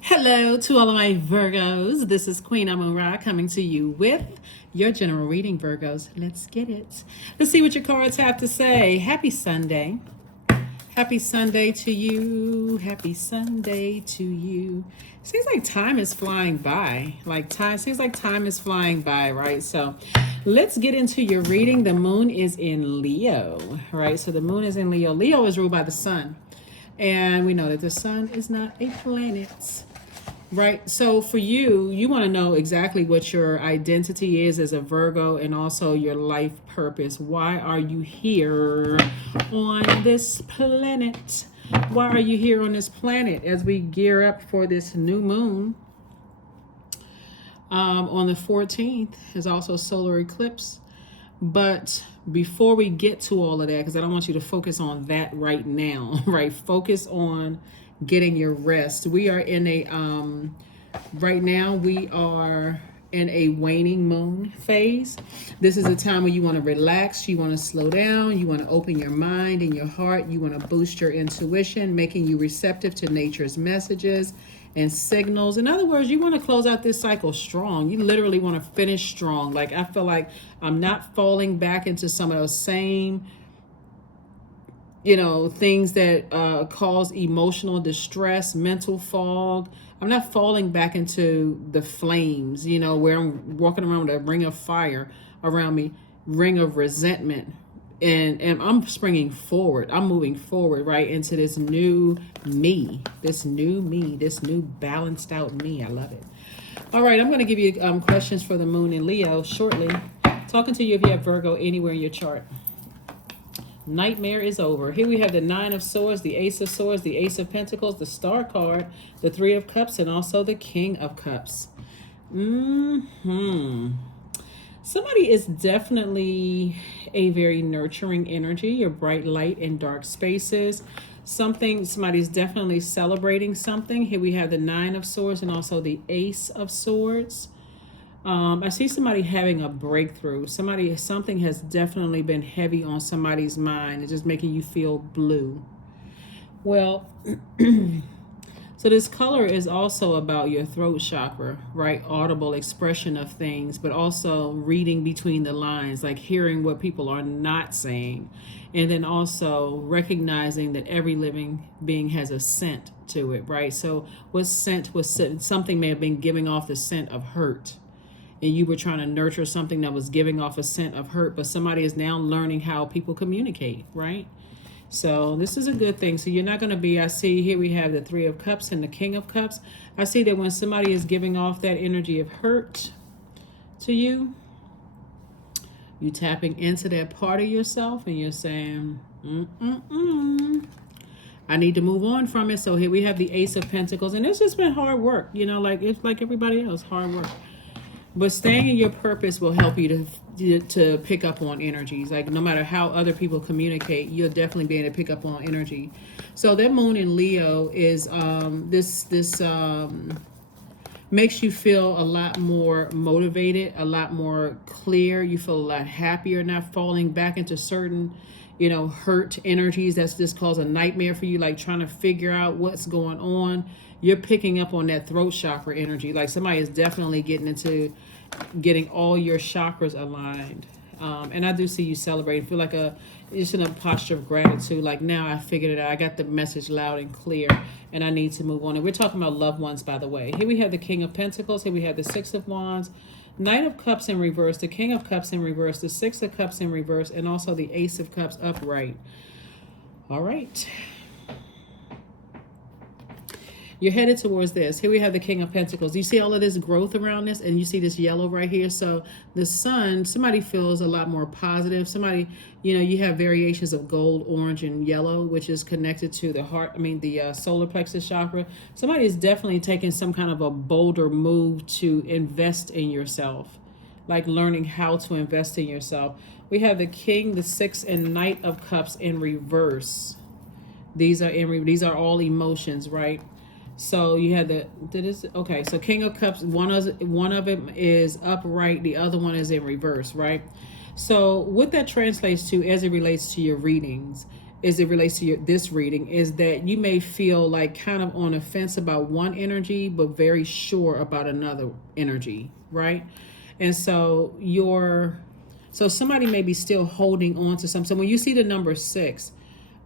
Hello to all of my Virgos. This is Queen Amun Ra coming to you with your general reading, Virgos. Let's get it. Let's see what your cards have to say. Happy Sunday. Happy Sunday to you. Happy Sunday to you. Seems like time is flying by. Seems like time is flying by, right? So let's get into your reading. The moon is in Leo, right? So the moon is in Leo. Leo is ruled by the sun. And we know that the sun is not a planet. Right. So for you, you want to know exactly what your identity is as a Virgo and also your life purpose. Why are you here on this planet? Why are you here on this planet as we gear up for this new moon on the 14th is also solar eclipse. But before we get to all of that, because I don't want you to focus on that right now, right? Focus on getting your rest. We are in a right now we are in a waning moon phase. This is a time where you want to relax, you want to slow down, you want to open your mind and your heart, you want to boost your intuition, making you receptive to nature's messages and signals. In other words, you want to close out this cycle strong. You literally want to finish strong. Like, I feel like I'm not falling back into some of those same things that cause emotional distress, mental fog. I'm not falling back into the flames, where I'm walking around with a ring of fire around me, ring of resentment. And I'm springing forward. I'm moving forward, right, into this new me, this new balanced out me. I love it. All right, I'm going to give you questions for the moon in Leo shortly. Talking to you if you have Virgo anywhere in your chart. Nightmare is over. Here we have the Nine of Swords, the Ace of Swords, the Ace of Pentacles, the Star card, the Three of Cups, and also the King of Cups. Somebody is definitely a very nurturing energy, a bright light in dark spaces. Somebody's definitely celebrating something. Here we have the Nine of Swords and also the Ace of Swords. I see somebody having a breakthrough. Something has definitely been heavy on somebody's mind. It's just making you feel blue. Well, so this color is also about your throat chakra, right? Audible expression of things, but also reading between the lines, like hearing what people are not saying. And then also recognizing that every living being has a scent to it, right? So what scent was something may have been giving off the scent of hurt. And you were trying to nurture something that was giving off a scent of hurt, but somebody is now learning how people communicate, right? So this is a good thing. So you're not going to be, I see here we have the Three of Cups and the King of Cups. I see that when somebody is giving off that energy of hurt to you, you tapping into that part of yourself and you're saying, I need to move on from it. So here we have the Ace of Pentacles, and it's just been hard work, it's like everybody else, hard work. But staying in your purpose will help you to pick up on energies. Like, no matter how other people communicate, you'll definitely be able to pick up on energy. So that moon in Leo is this makes you feel a lot more motivated, a lot more clear. You feel a lot happier, not falling back into certain hurt energies. That's just cause a nightmare for you, like trying to figure out what's going on. You're picking up on that throat chakra energy. Like, somebody is definitely getting all your chakras aligned. And I do see you celebrating. Feel like it's in a posture of gratitude. Like, now I figured it out. I got the message loud and clear, and I need to move on. And we're talking about loved ones, by the way. Here we have the King of Pentacles. Here we have the Six of Wands, Knight of Cups in reverse, the King of Cups in reverse, the Six of Cups in reverse, and also the Ace of Cups upright. All right. You're headed towards this. Here we have the King of Pentacles. You see all of this growth around this, and you see this yellow right here. So the sun, somebody feels a lot more positive. Somebody, you have variations of gold, orange, and yellow, which is connected to the solar plexus chakra. Somebody is definitely taking some kind of a bolder move to invest in yourself, like learning how to invest in yourself. We have the King, the Six, and Knight of Cups in reverse. These are all emotions, right? So you had so King of Cups, one of them is upright, the other one is in reverse, right? So what that translates to as it relates to your readings as it relates to this reading, is that you may feel like kind of on a fence about one energy, but very sure about another energy, right? And so somebody may be still holding on to something. So when you see the number 6,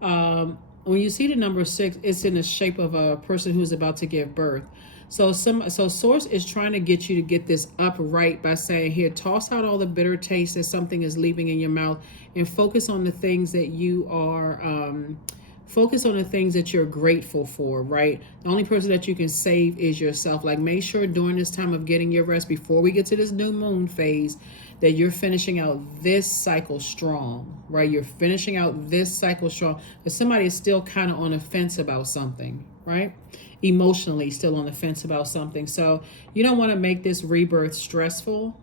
when you see the number 6, it's in the shape of a person who's about to give birth. So source is trying to get you to get this upright by saying, here, toss out all the bitter taste that something is leaving in your mouth, and focus on the things that you are focus on the things that you're grateful for, right? The only person that you can save is yourself. Like, make sure during this time of getting your rest, before we get to this new moon phase, that you're finishing out this cycle strong, right? You're finishing out this cycle strong. But somebody is still kind of on the fence about something, right? Emotionally still on the fence about something. So you don't want to make this rebirth stressful.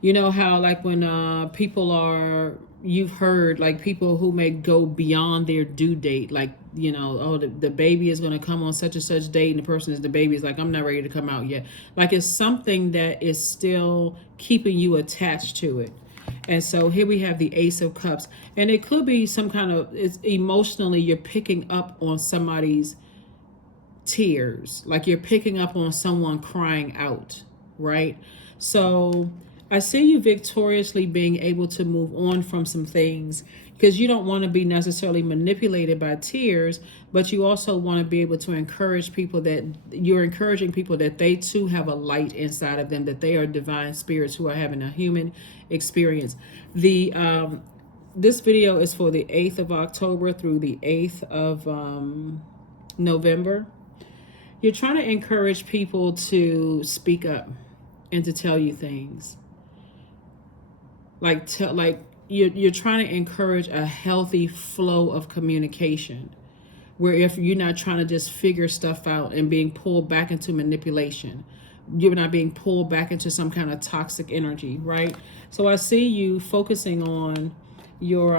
You know how, like, when people are, you've heard, like, people who may go beyond their due date, like, you know, oh, the baby is going to come on such and such date, and the baby is like, I'm not ready to come out yet. Like, it's something that is still keeping you attached to it. And so here we have the Ace of Cups, and it could be some kind of, it's emotionally, you're picking up on somebody's tears, like you're picking up on someone crying out, right? So I see you victoriously being able to move on from some things, because you don't want to be necessarily manipulated by tears, but you also want to be able to encourage people, that you're encouraging people that they too have a light inside of them, that they are divine spirits who are having a human experience. This video is for the 8th of October through the 8th of November. You're trying to encourage people to speak up and to tell you things. Like you're trying to encourage a healthy flow of communication, where if you're not trying to just figure stuff out and being pulled back into manipulation, you're not being pulled back into some kind of toxic energy, right? So I see you focusing on your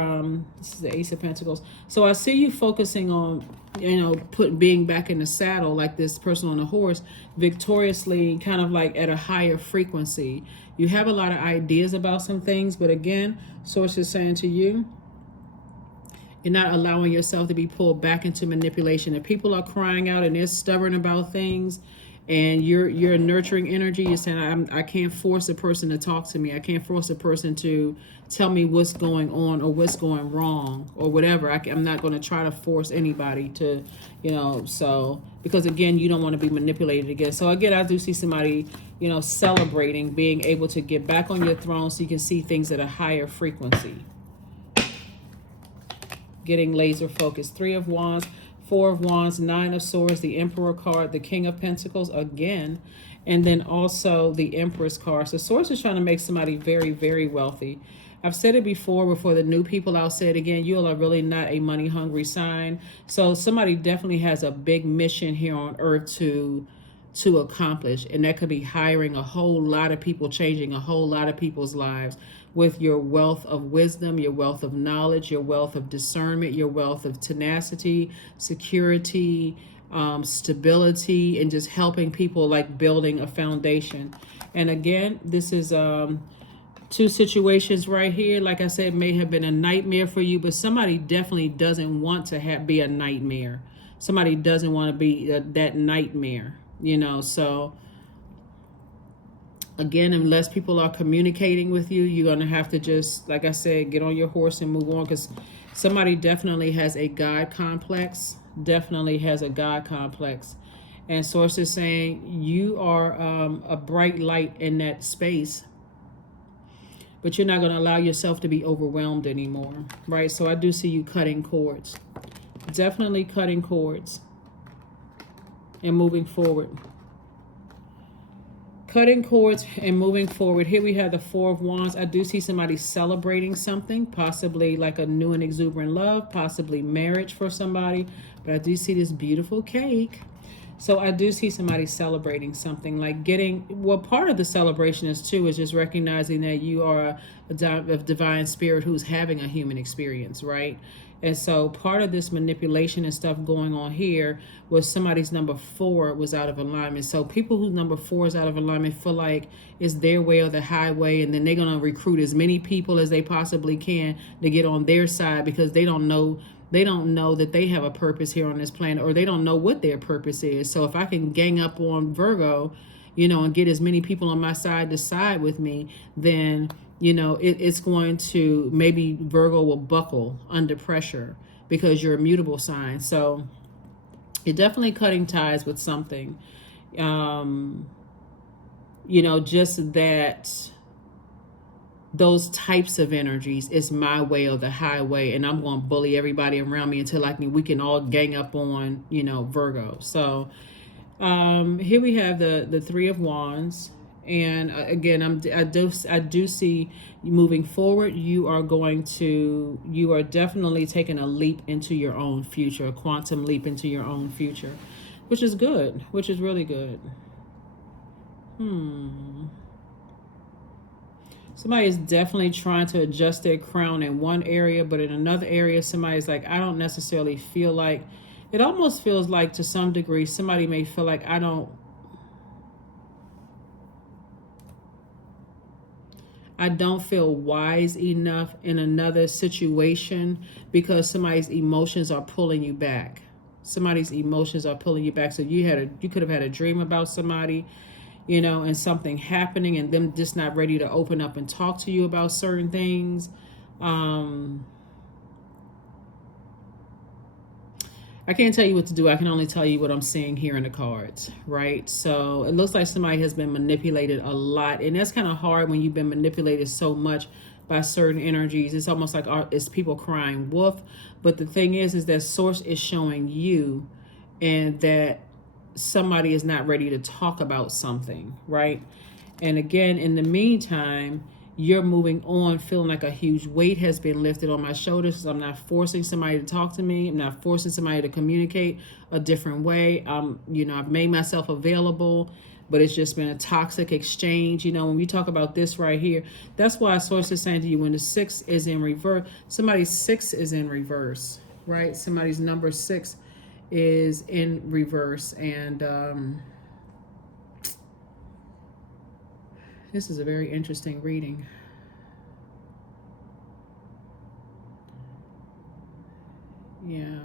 this is the Ace of Pentacles. So I see you focusing on, you know, being back in the saddle, like this person on a horse, victoriously, kind of like at a higher frequency. You have a lot of ideas about some things, but again, Source is saying to you, you're not allowing yourself to be pulled back into manipulation. If people are crying out and they're stubborn about things, and you're a nurturing energy, you're saying, I can't force a person to talk to me. I can't force a person to tell me what's going on or what's going wrong or whatever. I'm not going to try to force anybody to, you know, so, because again, you don't want to be manipulated again. So again, I do see somebody, you know, celebrating being able to get back on your throne so you can see things at a higher frequency. Getting laser focused. 3 of Wands, 4 of Wands, 9 of Swords, the Emperor card, the King of Pentacles again, and then also the Empress card. So Source is trying to make somebody very, very wealthy. I've said it before, but for the new people, I'll say it again. You are really not a money-hungry sign. So somebody definitely has a big mission here on Earth to accomplish, and that could be hiring a whole lot of people, changing a whole lot of people's lives with your wealth of wisdom, your wealth of knowledge, your wealth of discernment, your wealth of tenacity, security, stability, and just helping people, like building a foundation. And again, this is 2 situations right here. Like I said, may have been a nightmare for you, but somebody definitely doesn't want to be a nightmare. Somebody doesn't want to be that nightmare, you know. So again, unless people are communicating with you, you're going to have to just, like I said, get on your horse and move on, because somebody definitely has a God complex, And Source is saying you are a bright light in that space, but you're not going to allow yourself to be overwhelmed anymore, right? So I do see you cutting cords, definitely cutting cords and moving forward. Cutting cords and moving forward. Here we have the 4 of Wands. I do see somebody celebrating something, possibly like a new and exuberant love, possibly marriage for somebody. But I do see this beautiful cake. So I do see somebody celebrating something, like getting, well, part of the celebration is too is just recognizing that you are a divine spirit who's having a human experience, right? And so part of this manipulation and stuff going on here was somebody's number 4 was out of alignment. So people whose number 4 is out of alignment feel like it's their way or the highway, and then they're going to recruit as many people as they possibly can to get on their side, because they don't know that they have a purpose here on this planet, or they don't know what their purpose is. So if I can gang up on Virgo, and get as many people on my side to side with me, then, it's going to, maybe Virgo will buckle under pressure because you're a mutable sign. So you're definitely cutting ties with something. Just that those types of energies is my way or the highway, and I'm going to bully everybody around me until we can all gang up on Virgo. So here we have the 3 of Wands, and again, I do see moving forward. You are definitely taking a leap into your own future, a quantum leap into your own future, which is good, which is really good. Somebody is definitely trying to adjust their crown in one area, but in another area, somebody's like, I don't necessarily feel like, it almost feels like to some degree, somebody may feel like I don't feel wise enough in another situation, because somebody's emotions are pulling you back. Somebody's emotions are pulling you back. So you could have had a dream about somebody, and something happening, and them just not ready to open up and talk to you about certain things. I can't tell you what to do. I can only tell you what I'm seeing here in the cards, right? So it looks like somebody has been manipulated a lot, and that's kind of hard when you've been manipulated so much by certain energies. It's almost like it's people crying wolf. But the thing is that source is showing you, and that somebody is not ready to talk about something, right? And again, in the meantime, you're moving on feeling like a huge weight has been lifted on my shoulders, because I'm not forcing somebody to talk to me. I'm not forcing somebody to communicate a different way. I've made myself available, but it's just been a toxic exchange. When we talk about this right here, that's why source is saying to you, when the 6 is in reverse, somebody's 6 is in reverse, right? Somebody's number 6 is in reverse, and this is a very interesting reading. Yeah.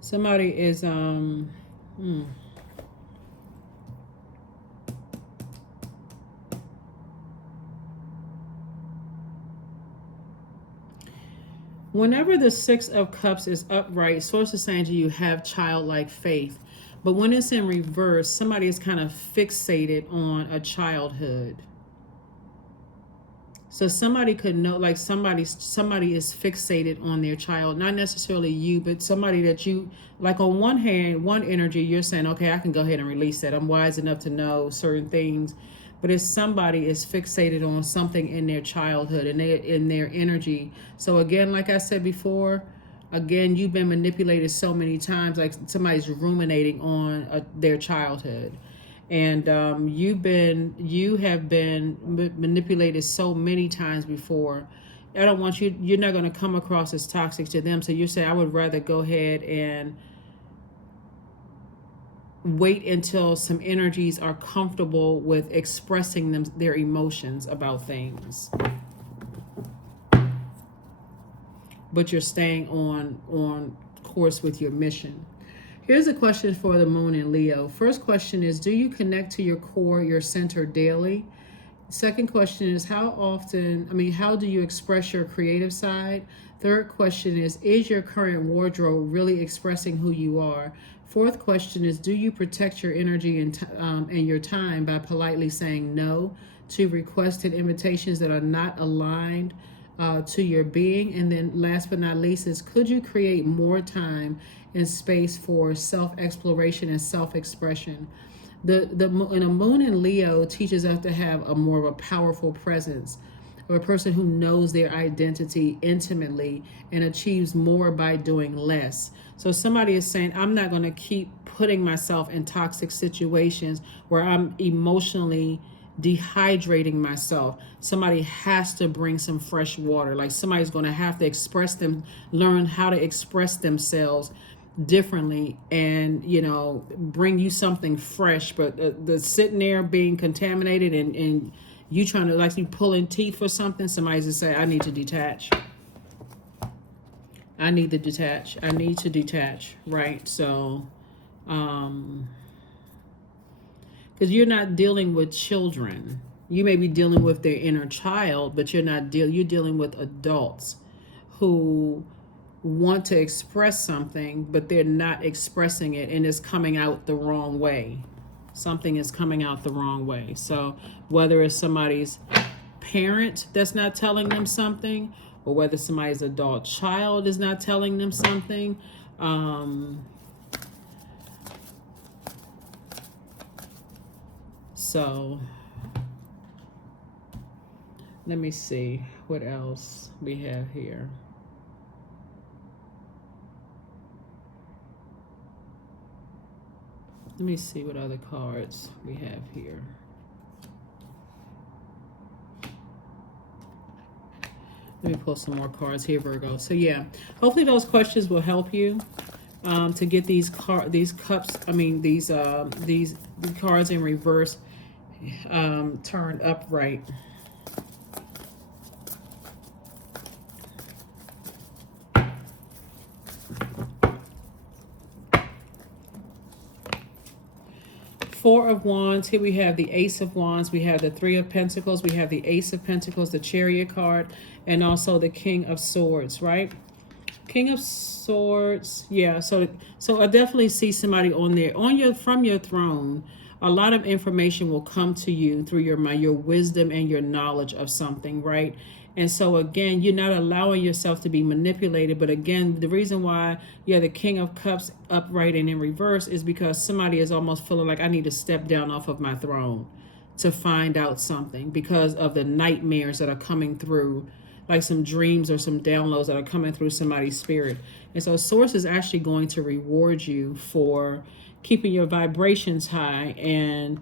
Somebody is whenever the 6 of Cups is upright, source is saying to you, have childlike faith. But when it's in reverse, somebody is kind of fixated on a childhood. So somebody could know, like somebody is fixated on their child, not necessarily you, but somebody that you, like on one hand, one energy, you're saying, okay, I can go ahead and release that. I'm wise enough to know certain things. But if somebody is fixated on something in their childhood and in their energy. So again, like I said before, again, you've been manipulated so many times, like somebody's ruminating on their childhood. And you have been manipulated so many times before. I don't want you're not going to come across as toxic to them. So you say, I would rather go ahead and wait until some energies are comfortable with expressing their emotions about things. But you're staying on course with your mission. Here's a question for the moon in Leo. First question is, do you connect to your core, your center daily? Second question is, how do you express your creative side? Third question is your current wardrobe really expressing who you are? Fourth question is, do you protect your energy and your time by politely saying no to requests and invitations that are not aligned to your being? And then last but not least is, could you create more time and space for self-exploration and self-expression? And a moon in Leo teaches us to have a more of a powerful presence, or a person who knows their identity intimately and achieves more by doing less. So somebody is saying, I'm not going to keep putting myself in toxic situations where I'm emotionally dehydrating myself. Somebody has to bring some fresh water. Like somebody's going to have to learn how to express themselves differently, and bring you something fresh. But the sitting there being contaminated, and you trying to, like, you pulling teeth for something, somebody's to say, I need to detach. I need to detach. I need to detach. Right. So because you're not dealing with children. You may be dealing with their inner child, but you're dealing with adults who want to express something, but they're not expressing it, and it's coming out the wrong way. Something is coming out the wrong way. So whether it's somebody's parent that's not telling them something, or whether somebody's adult child is not telling them something, so let me see what else we have here. Let me see what other cards we have here. Let me pull some more cards here, Virgo. So yeah, hopefully those questions will help you to get these cards in reverse turned upright. Four of Wands. Here we have the Ace of Wands. We have the Three of Pentacles. We have the Ace of Pentacles, the Chariot card, and also the King of Swords, right? King of Swords. Yeah, so I definitely see somebody on there, from your throne. A lot of information will come to you through your mind, your wisdom and your knowledge of something, right? And so again, you're not allowing yourself to be manipulated. But again, the reason why you have the King of Cups upright and in reverse is because somebody is almost feeling like, I need to step down off of my throne to find out something, because of the nightmares that are coming through, like some dreams or some downloads that are coming through somebody's spirit. And so Source is actually going to reward you for keeping your vibrations high and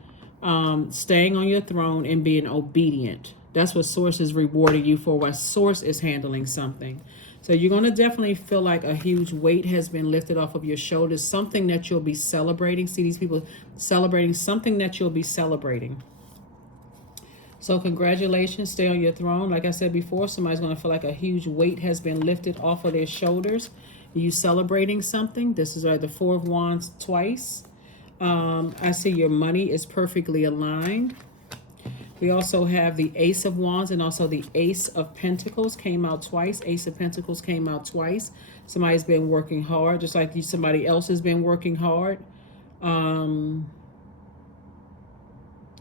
staying on your throne and being obedient. That's what Source is rewarding you for, while Source is handling something. So you're going to definitely feel like a huge weight has been lifted off of your shoulders, something that you'll be celebrating. See these people celebrating something that you'll be celebrating. So congratulations, stay on your throne. Like I said before, somebody's going to feel like a huge weight has been lifted off of their shoulders. You celebrating something. This is the Four of Wands twice. I see your money is perfectly aligned. We also have the Ace of Wands and also the Ace of Pentacles came out twice. Ace of Pentacles came out twice. Somebody's been working hard, just like somebody else has been working hard.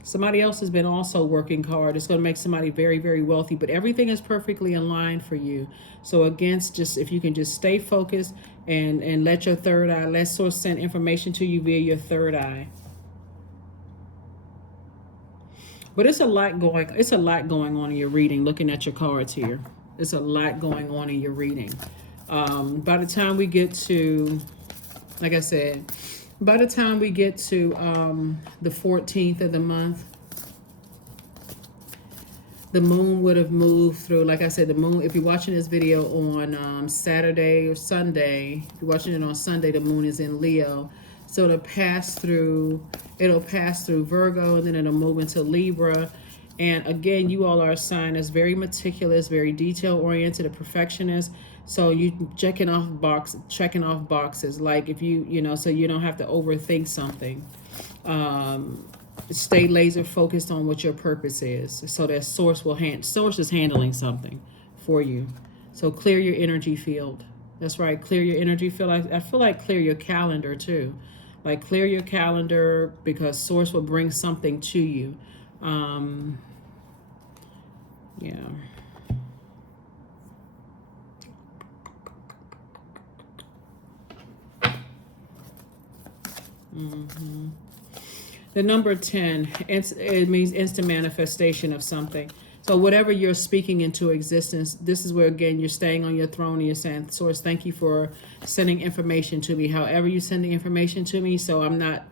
Somebody else has been also working hard. It's going to make somebody very, very wealthy, but everything is perfectly aligned for you. So again, just if you can just stay focused and let your third eye, let Source send information to you via your third eye. But it's a lot going on in your reading, looking at your cards here. It's a lot going on in your reading. By the time we get to, like I said, by the time we get to the 14th of the month, the moon would have moved through. Like I said, the moon, if you're watching this video on Saturday or Sunday, if you're watching it on Sunday, the moon is in Leo. So it'll pass through Virgo, and then it'll move into Libra. And again, you all are a sign that's very meticulous, very detail oriented, a perfectionist. So you checking off boxes. Like if so you don't have to overthink something. Stay laser focused on what your purpose is, so that Source is handling something for you. So clear your energy field. That's right, clear your energy field. I feel like clear your calendar too. Like clear your calendar, because Source will bring something to you. Yeah. The number 10, it means instant manifestation of something. So whatever you're speaking into existence, this is where, again, you're staying on your throne and you're saying, Source, thank you for sending information to me. However you send the information to me, so I'm not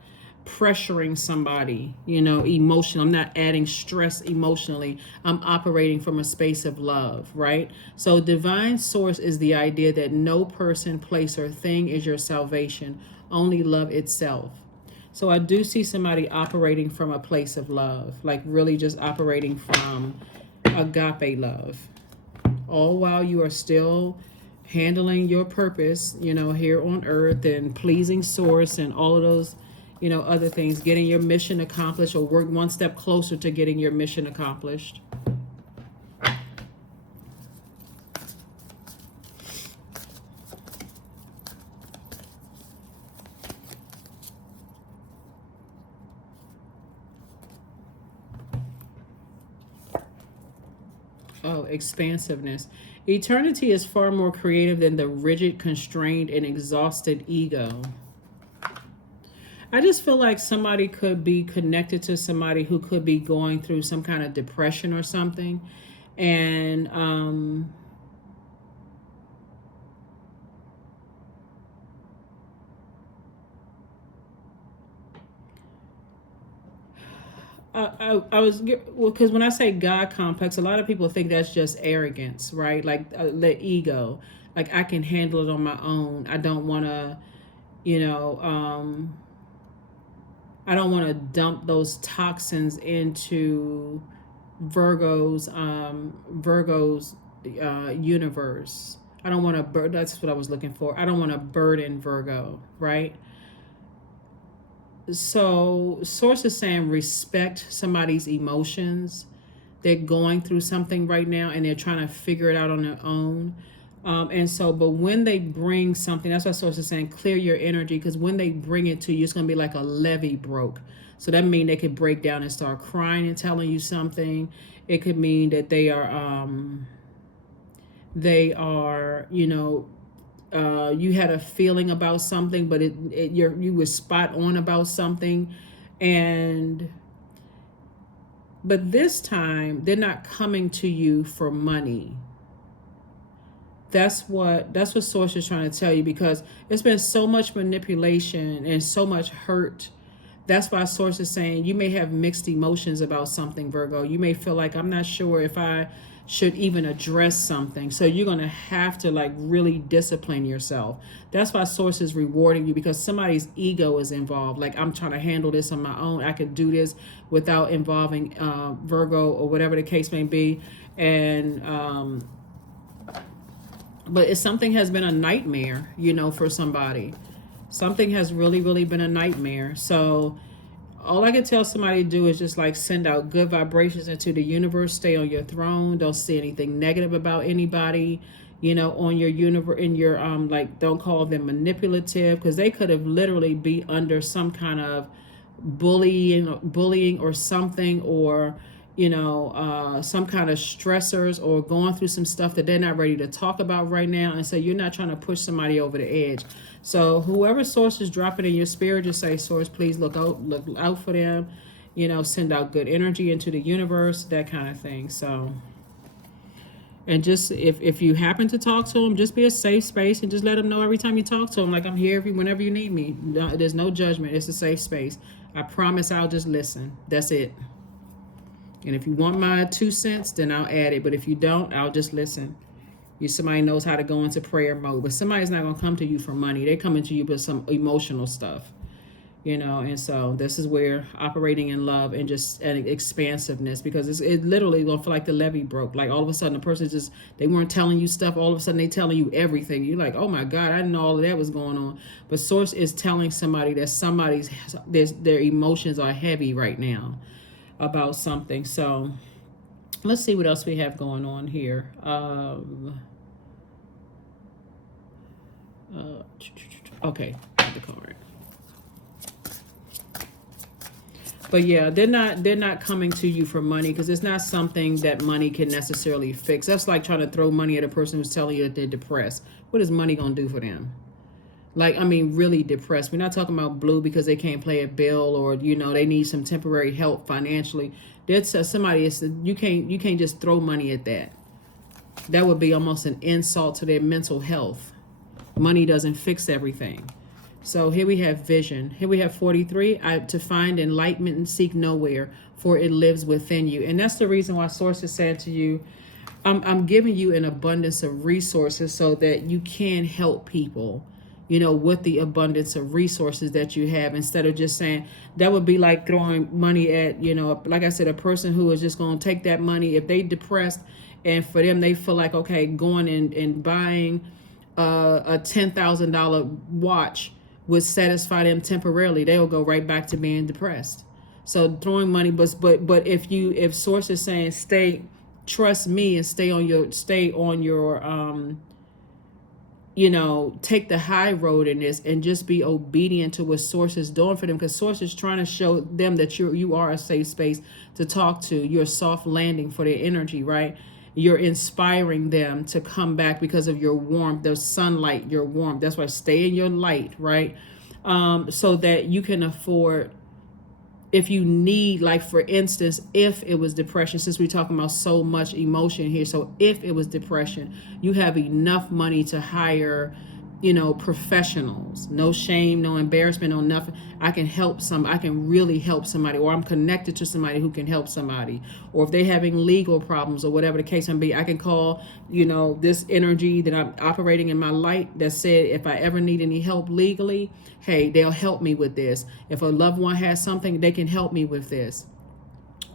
pressuring somebody, you know, emotional. I'm not adding stress emotionally. I'm operating from a space of love, right? So divine source is the idea that no person, place, or thing is your salvation, only love itself. So I do see somebody operating from a place of love, like really just operating from agape love, all while you are still handling your purpose, you know, here on earth, and pleasing source and all of those, you know, other things, getting your mission accomplished, or work one step closer to getting your mission accomplished. Oh, expansiveness. Eternity is far more creative than the rigid, constrained, and exhausted ego. I just feel like somebody could be connected to somebody who could be going through some kind of depression or something. And I was, well, because when I say God complex, a lot of people think that's just arrogance, right? Like the ego, like I can handle it on my own. I don't want to, you know, I don't want to dump those toxins into Virgo's universe. I don't want to that's what I was looking for. I don't want to burden Virgo, right? So source is saying respect somebody's emotions. They're going through something right now and they're trying to figure it out on their own. And so, but when they bring something, that's why source is saying clear your energy, because when they bring it to you, it's going to be like a levee broke. So that means they could break down and start crying and telling you something. It could mean that they are, you know, you had a feeling about something, but you were spot on about something, but this time they're not coming to you for money. That's what source is trying to tell you, because there's been so much manipulation and so much hurt. That's why source is saying you may have mixed emotions about something, Virgo. You may feel like, I'm not sure if I should even address something. So you're going to have to like really discipline yourself. That's why source is rewarding you, because somebody's ego is involved. Like, I'm trying to handle this on my own. I could do this without involving Virgo, or whatever the case may be. And but if something has been a nightmare, you know, for somebody, something has really, really been a nightmare. So all I can tell somebody to do is just like send out good vibrations into the universe. Stay on your throne. Don't see anything negative about anybody, you know, on your universe, in your like, don't call them manipulative, because they could have literally be under some kind of bullying or something, or you know, some kind of stressors, or going through some stuff that they're not ready to talk about right now. And so you're not trying to push somebody over the edge. So whoever source is dropping in your spirit, just say, source, please look out for them, you know, send out good energy into the universe, that kind of thing. So, and just if you happen to talk to them, just be a safe space, and just let them know every time you talk to them, like, I'm here whenever you need me. There's no judgment. It's a safe space. I promise I'll just listen. That's it. And if you want my 2 cents, then I'll add it. But if you don't, I'll just listen. Somebody knows how to go into prayer mode. But somebody's not going to come to you for money. They're coming to you with some emotional stuff, you know. And so this is where operating in love and just an expansiveness, because it literally going to feel like the levee broke. Like all of a sudden the person just, they weren't telling you stuff. All of a sudden they telling you everything. You're like, oh my God, I didn't know all of that was going on. But source is telling somebody that their emotions are heavy right now about something. So let's see what else we have going on here. Okay, the card. But yeah, they're not coming to you for money, because it's not something that money can necessarily fix. That's like trying to throw money at a person who's telling you that they're depressed. What is money gonna do for them? Like, I mean, really depressed. We're not talking about blue because they can't pay a bill, or, you know, they need some temporary help financially. That's somebody is, you can't just throw money at that. That would be almost an insult to their mental health. Money doesn't fix everything. So here we have vision. Here we have 43. To find enlightenment and seek nowhere, for it lives within you. And that's the reason why Source is saying to you, I'm giving you an abundance of resources so that you can help people, you know, with the abundance of resources that you have, instead of just saying, that would be like throwing money at, you know, like I said, a person who is just going to take that money if they depressed, and for them, they feel like, okay, going and buying a $10,000 watch would satisfy them temporarily. They'll go right back to being depressed. So throwing money, but if Source is saying, trust me and stay on your you know, take the high road in this and just be obedient to what Source is doing for them, because Source is trying to show them that you are a safe space to talk to. You're a soft landing for their energy, right? You're inspiring them to come back because of your warmth, the sunlight, your warmth. That's why stay in your light, right? So that you can afford, if you need, like for instance, if it was depression, since we're talking about so much emotion here, so if it was depression, you have enough money to hire, you know, professionals. No shame, no embarrassment, no nothing. I can really help somebody, or I'm connected to somebody who can help somebody. Or if they're having legal problems or whatever the case may be, I can call, you know, this energy that I'm operating in my light that said, if I ever need any help legally, hey, they'll help me with this. If a loved one has something, they can help me with this,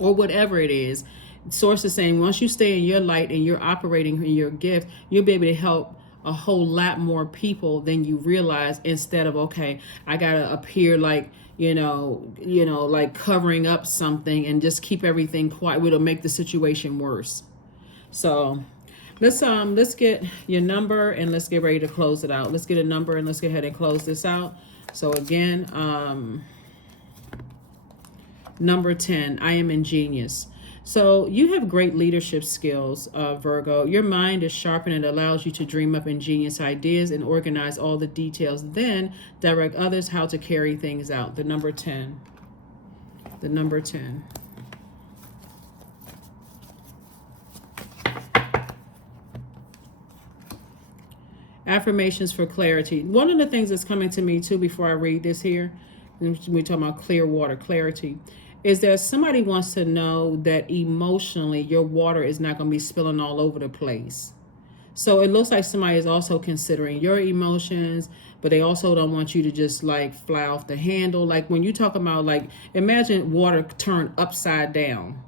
or whatever it is. Source is saying, once you stay in your light and you're operating in your gift, you'll be able to help a whole lot more people than you realize, instead of, okay, I gotta appear like, you know, like covering up something and just keep everything quiet. It'll make the situation worse. So let's get your number and let's get ready to close it out. Let's get a number and let's go ahead and close this out. So again, number 10, I am ingenious. So you have great leadership skills, Virgo. Your mind is sharpened and allows you to dream up ingenious ideas and organize all the details, then direct others how to carry things out. The number 10. The number 10. Affirmations for clarity. One of the things that's coming to me too before I read this here, we're talking about clear water, clarity, is that somebody wants to know that emotionally your water is not going to be spilling all over the place. So it looks like somebody is also considering your emotions, but they also don't want you to just like fly off the handle. Like when you talk about, like, imagine water turned upside down.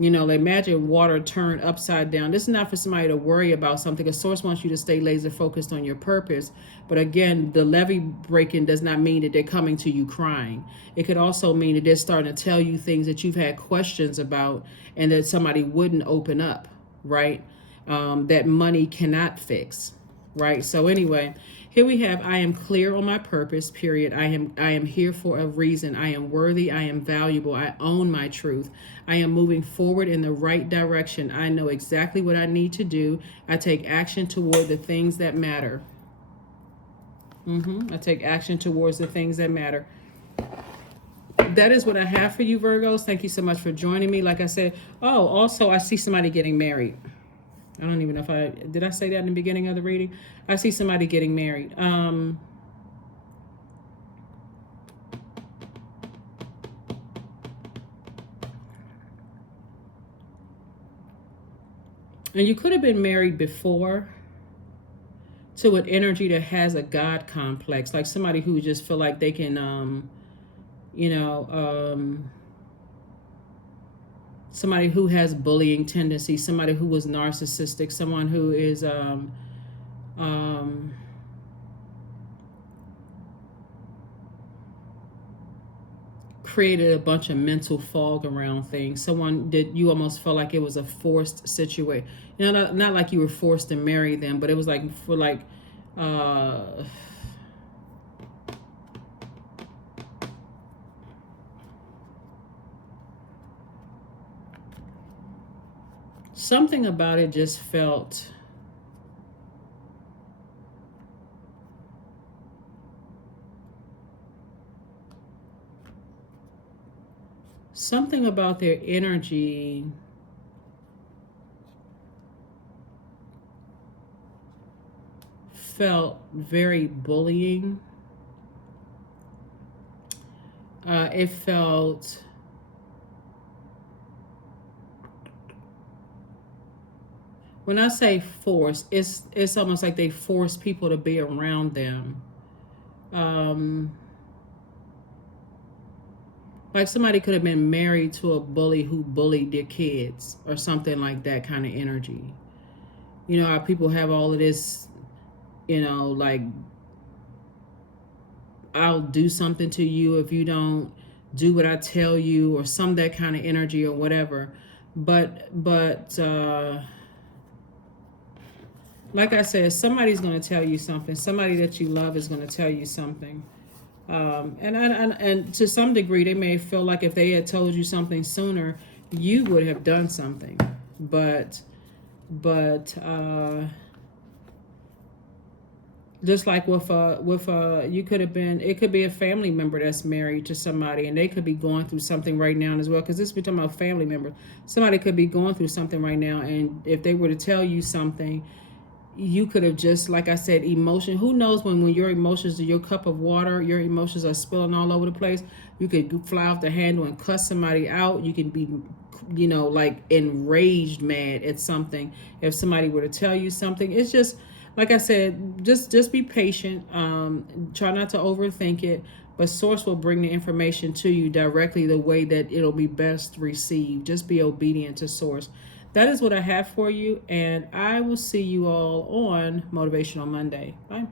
You know, imagine water turned upside down. This is not for somebody to worry about something. A source wants you to stay laser focused on your purpose. But again, the levee breaking does not mean that they're coming to you crying. It could also mean that they're starting to tell you things that you've had questions about and that somebody wouldn't open up, right? That money cannot fix, right? So anyway, here we have, I am clear on my purpose, period. I am here for a reason. I am worthy. I am valuable. I own my truth. I am moving forward in the right direction. I know exactly what I need to do. I take action toward the things that matter. I take action towards the things that matter. That is what I have for you, Virgos. Thank you so much for joining me. Like I said, also I see somebody getting married. I don't even know if did I say that in the beginning of the reading? I see somebody getting married. And you could have been married before to an energy that has a God complex, like somebody who just feel like they can, somebody who has bullying tendencies, somebody who was narcissistic, someone who is created a bunch of mental fog around things. Someone that you almost felt like it was a forced situation. You know, not like you were forced to marry them, but it was like for like something about it just felt something about their energy felt very bullying. It felt when I say force, it's almost like they force people to be around them. Um, like somebody could have been married to a bully who bullied their kids or something like that kind of energy. You know how people have all of this, like I'll do something to you if you don't do what I tell you, or some that kind of energy or whatever. But like I said, somebody's going to tell you something. Somebody that you love is going to tell you something. And to some degree, they may feel like if they had told you something sooner, you would have done something. But just like with you could have been, it could be a family member that's married to somebody, and they could be going through something right now as well, because this we're talking about family members. Somebody could be going through something right now, and if they were to tell you something, you could have just, like I said, emotion. Who knows when your emotions, your cup of water, your emotions are spilling all over the place, you could fly off the handle and cuss somebody out. You can be, like enraged, mad at something. If somebody were to tell you something, it's just, like I said, just be patient. Try not to overthink it, but source will bring the information to you directly the way that it'll be best received. Just be obedient to source. That is what I have for you, and I will see you all on Motivational Monday. Bye.